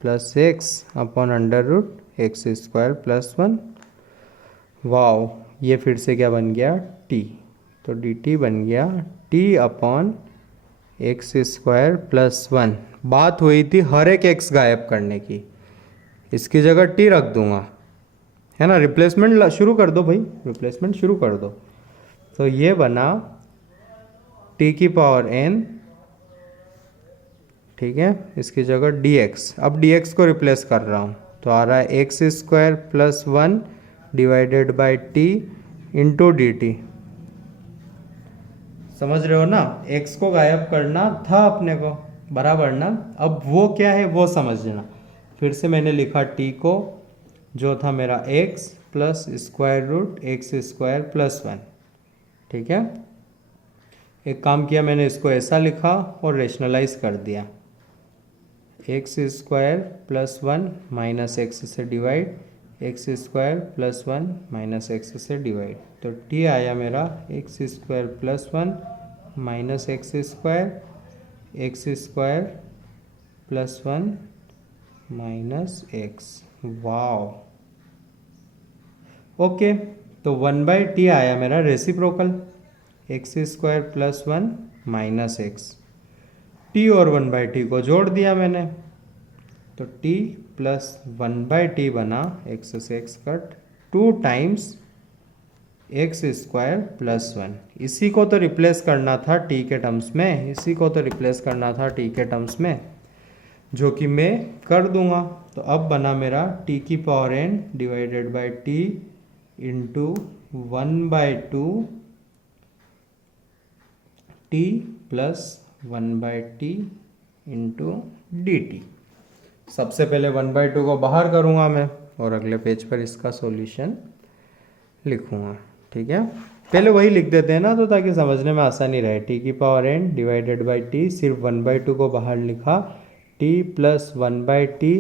plus x upon under root x square plus 1। Wow, ये फिर से क्या बन गया टी, तो डी टी बन गया T upon x square plus 1। बात हुई थी हर एक एक्स गायब करने की, इसकी जगह टी रख दूंगा, है ना। रिप्लेसमेंट शुरू कर दो भाई, रिप्लेसमेंट शुरू कर दो। तो ये बना टी की पावर n, ठीक है, इसकी जगह dx। अब dx को रिप्लेस कर रहा हूँ, तो आ रहा है x square plus 1 divided by T into d T. समझ रहे हो ना, x को गायब करना था अपने को, बराबर ना। अब वो क्या है वो समझना। फिर से मैंने लिखा t को, जो था मेरा x plus square root x square plus 1। ठीक है, एक काम किया मैंने, इसको ऐसा लिखा और रेशनलाइज कर दिया, x square plus 1 minus x से divide, x square plus 1 minus x से डिवाइड, तो टी आया मेरा x square plus 1 minus x square plus 1 minus x. Wow, okay, तो 1/t आया मेरा reciprocal, x square plus 1 minus x, t और 1/t को जोड़ दिया मैंने, तो t प्लस 1/t बना एक्स से x cut 2 times x square plus 1। इसी को तो रिप्लेस करना था t के टर्म्स में, इसी को तो रिप्लेस करना था t के टर्म्स में, जो कि मैं कर दूंगा। तो अब बना मेरा t की power n divided by t into 1/2 t plus 1/t into d T. सबसे पहले 1/2 को बाहर करूँगा मैं और अगले पेज पर इसका सॉल्यूशन लिखूँगा। ठीक है, पहले वही लिख देते हैं ना, तो ताकि समझने में आसानी रहे। t की power n divided by t, सिर्फ 1/2 को बाहर लिखा, t plus 1/t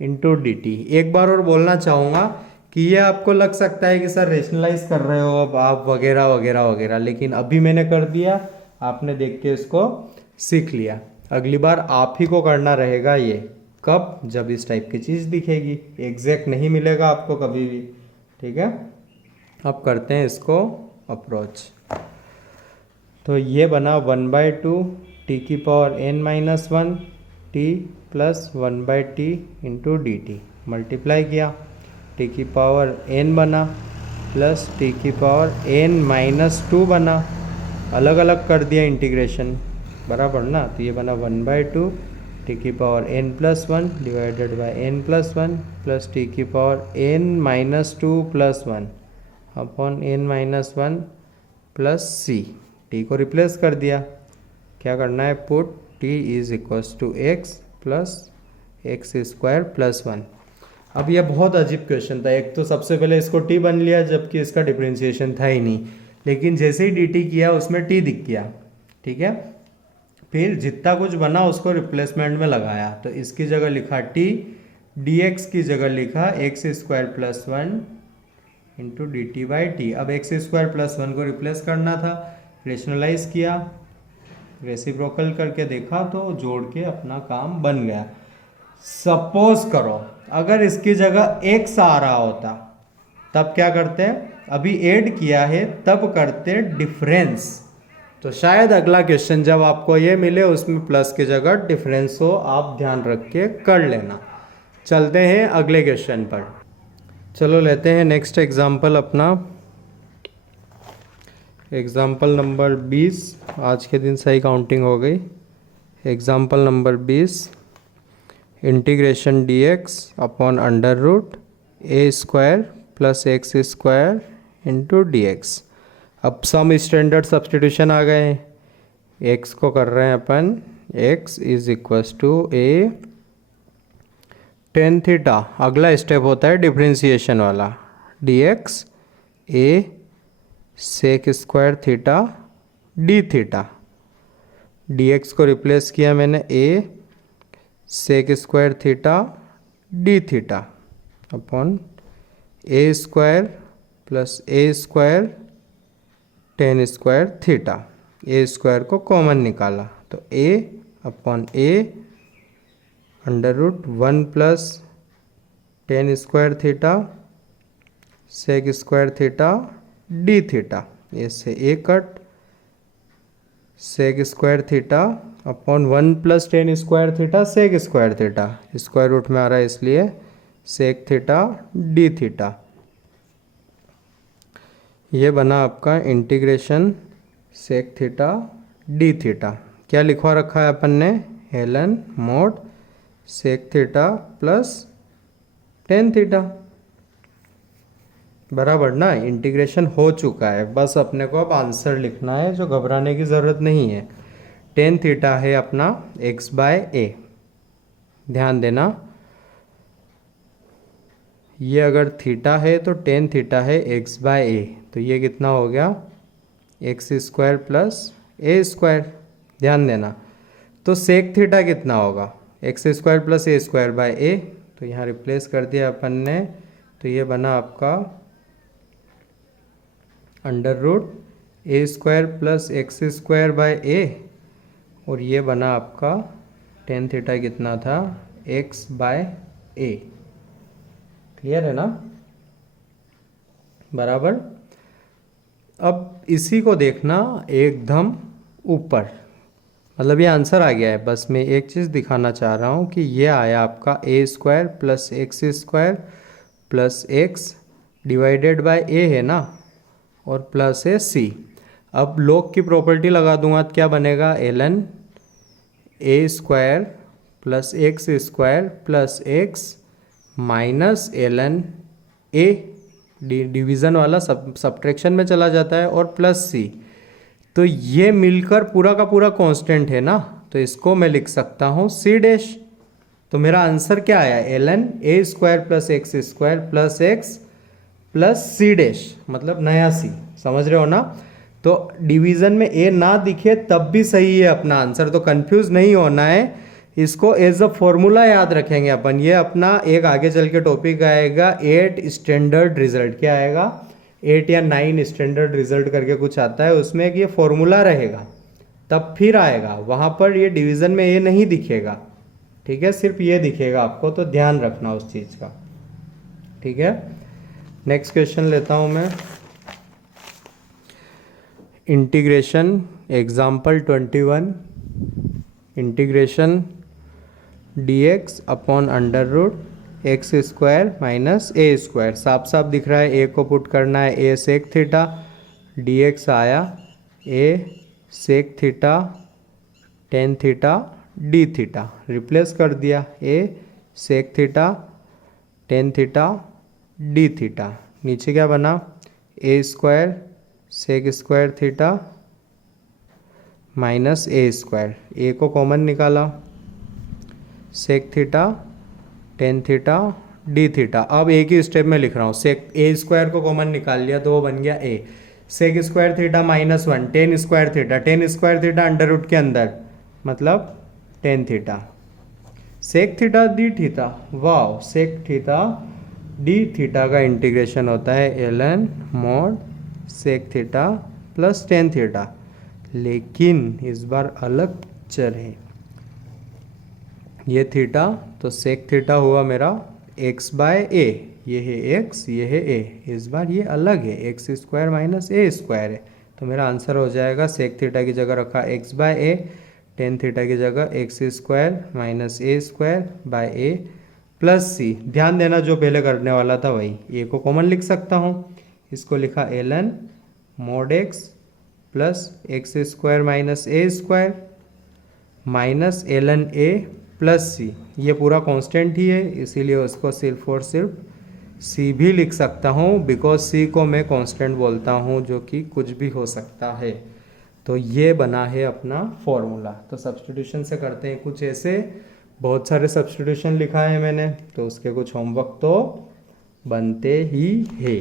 into d T. एक बार और बोलना चाहूँगा कि ये आपको लग सकता है कि सर रेशनलाइज कर रहे हो अब आप वगैरह वगैरह वगैरह, लेकिन अभी मैंने कर दिया, आपने देख के इसको सीख लिया। अगली बार आप ही को करना रहेगा ये, कब, जब इस टाइप की चीज़ दिखेगी, एग्जैक्ट नहीं मिलेगा आपको कभी भी। ठीक है, अब करते हैं इसको अप्रोच। तो ये बना 1/2 t की power n minus 1 t plus 1/t into d T, multiply किया, t की पावर n बना प्लस t की पावर n माइनस 2 बना, अलग अलग कर दिया इंटीग्रेशन, बराबर ना। तो ये बना 1/2 t की power n plus 1 divided by n plus 1 plus t की power n minus 2 plus 1 upon n minus 1 plus c। t को रिप्लेस कर दिया, क्या करना है, put t is equals to x plus x square plus 1। अब यह बहुत अजीब क्वेश्चन था, एक तो सबसे पहले इसको t बन लिया जबकि इसका डिफरेंशिएशन था ही नहीं, लेकिन जैसे ही dt किया उसमें t दिख गया। ठीक है, फिर जितना कुछ बना उसको रिप्लेसमेंट में लगाया, तो इसकी जगह लिखा t, dx की जगह लिखा x square plus 1 into d t by T. अब एक्स स्क्वायर प्लस 1 को रिप्लेस करना था, रेशनलाइज किया, रेसिप्रोकल करके देखा तो जोड़ के अपना काम बन गया। सपोज करो अगर इसकी जगह x आ रहा होता तब क्या करते हैं, अभी ऐड किया है तब करते डिफरेंस। तो शायद अगला क्वेश्चन जब आपको ये मिले उसमें प्लस की जगह डिफरेंस हो, आप ध्यान रख के कर लेना। चलते हैं अगले क्वेश्चन पर। चलो लेते हैं नेक्स्ट एग्जाम्पल अपना, एग्जाम्पल नंबर 20। आज के दिन सही काउंटिंग हो गई। Example number 20, integration dx upon under root a square plus x square into dx। अब सम स्टैंडर्ड सब्सटीट्यूशन आ गए हैं। x को कर रहे हैं अपन, x is equals to a tan theta. अगला स्टेप होता है डिफ्रेंसिएशन वाला, dx a sec square theta d theta. dx को रिप्लेस किया मैंने a sec square theta d theta upon a square plus a square tan square theta. A square को common निकाला तो a upon a under root 1 plus tan square theta sec square theta d theta. इससे a cut, sec square theta upon 1 plus tan square theta sec square theta, square root में आ रहा है इसलिए सेक theta d theta. ये बना आपका integration sec theta d theta. क्या लिखवा रखा है अपन ने, ln mod sec theta plus tan theta बराबर ना। इंटीग्रेशन हो चुका है, बस अपने को अब आंसर लिखना है, जो घबराने की ज़रूरत नहीं है। टेन थीटा है अपना x बाय ए। ध्यान देना, ये अगर थीटा है तो टेन थीटा है x बाय ए, तो ये कितना हो गया x square plus a square. ध्यान देना, तो सेक थीटा कितना होगा, x square plus a square by a. तो यहाँ रिप्लेस कर दिया अपन ने, तो ये बना आपका under root a square plus x square by a, और ये बना आपका टेन थीटा कितना था एक्स बाय ए। क्लियर है ना, बराबर। अब इसी को देखना एकदम ऊपर, मतलब ये आंसर आ गया है। बस मैं एक चीज़ दिखाना चाह रहा हूँ कि ये आया आपका a square plus x square plus x divided by a है ना, और प्लस है सी। अब लॉग की प्रॉपर्टी लगा दूंगा तो क्या बनेगा, ln a square plus x square plus x minus ln a, division वाला सब्ट्रैक्शन में चला जाता है, और प्लस सी। तो ये मिलकर पूरा का पूरा कांस्टेंट है ना, तो इसको मैं लिख सकता हूँ सी डैश। तो मेरा आंसर क्या आया, ln a square plus x square plus x plus c dash, मतलब नया सी। समझ रहे हो ना। तो डिवीज़न में ए ना दिखे तब भी सही है अपना आंसर, तो कंफ्यूज नहीं होना है। इसको एज अ फॉर्मूला याद रखेंगे अपन। ये अपना एक आगे चल के टॉपिक आएगा 8 स्टैंडर्ड रिजल्ट। क्या आएगा, 8 या 9 स्टैंडर्ड रिजल्ट करके कुछ आता है, उसमें एक ये फॉर्मूला रहेगा, तब फिर आएगा। वहाँ पर ये डिवीज़न में ए नहीं दिखेगा, ठीक है, सिर्फ ये दिखेगा आपको, तो ध्यान रखना उस चीज़ का, ठीक है। नेक्स्ट क्वेश्चन लेता हूँ मैं, integration example 21, integration dx upon under root x square minus a square. साफ साफ दिख रहा है, ए को पुट करना है ए सेक थीटा, dx आया a sec theta tan theta d theta, replace कर दिया a sec theta tan theta d theta. नीचे क्या बना, a square sec square theta minus a square, a को कॉमन निकाला, sec theta tan theta d theta. अब एक ही step में लिख रहा हूँ, सेक ए स्क्वायर को कॉमन निकाल लिया तो वो बन गया a, sec square theta minus 1 tan square theta under root के अंदर, मतलब tan theta, sec theta d theta. वाह, सेक थीटा डी थीटा का इंटीग्रेशन होता है ln mod sec theta plus tan theta. लेकिन इस बार अलग चर है। ये थीटा, तो सेक थीटा हुआ मेरा x बाय ए, ये है x, ये है a। इस बार ये अलग है, x square minus a square है, तो मेरा आंसर हो जाएगा सेक थीटा की जगह रखा x by a, tan theta की जगह x square minus a square by a plus c. ध्यान देना जो पहले करने वाला था वही, ए को कॉमन लिख सकता हूँ, इसको लिखा ln mod x plus x square minus a square minus ln a plus c. ये पूरा कांस्टेंट ही है, इसीलिए उसको सिर्फ और सिर्फ सी भी लिख सकता हूँ, बिकॉज सी को मैं कांस्टेंट बोलता हूँ जो कि कुछ भी हो सकता है। तो ये बना है अपना फॉर्मूला। तो सब्स्टिट्यूशन से करते हैं कुछ ऐसे, बहुत सारे सब्स्टिट्यूशन लिखा है मैंने, तो उसके कुछ होमवर्क तो बनते ही है।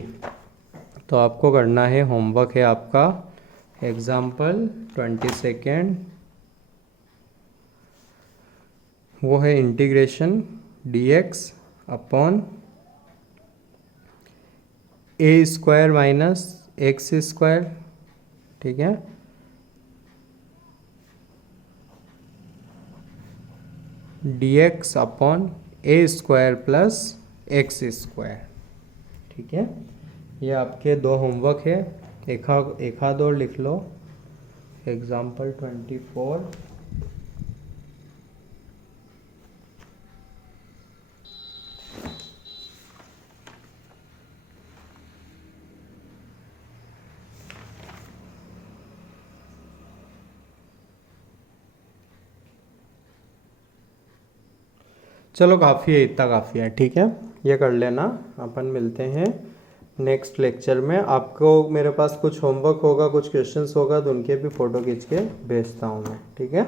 तो आपको करना है, होमवर्क है आपका एग्जाम्पल 22, वो है integration dx upon a square minus x square, ठीक है, dx upon a square plus x square, ठीक है। ये आपके दो होमवर्क है, एक आध और लिख लो। एग्जाम्पल 24, चलो काफ़ी है, इतना काफ़ी है, ठीक है, ये कर लेना। अपन मिलते हैं नेक्स्ट लेक्चर में। आपको मेरे पास कुछ होमवर्क होगा, कुछ क्वेश्चंस होगा, तो उनके भी फ़ोटो खींच के भेजता हूँ मैं, ठीक है।